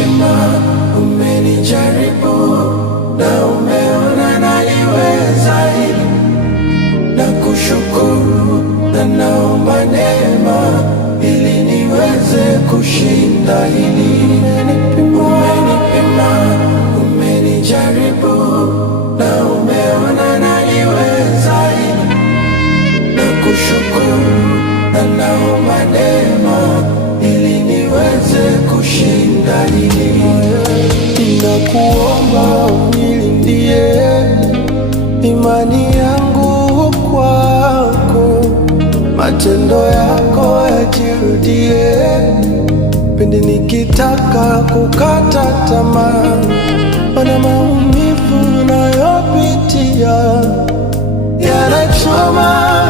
umenipima, umenijaribu na umeona naliweza hili. Na kushukuru na naomba neema ili niweze kushinda hili. Umenipima, umenijaribu na umeona naliweza hili. Na kushukuru na naomba neema ili niweze kushinda hili. Ninakuomba unilindie imani yangu kwako, matendo yako yajirudie pindi nikitaka kukata tamaa. Mana maumivu nayopitia yanachoma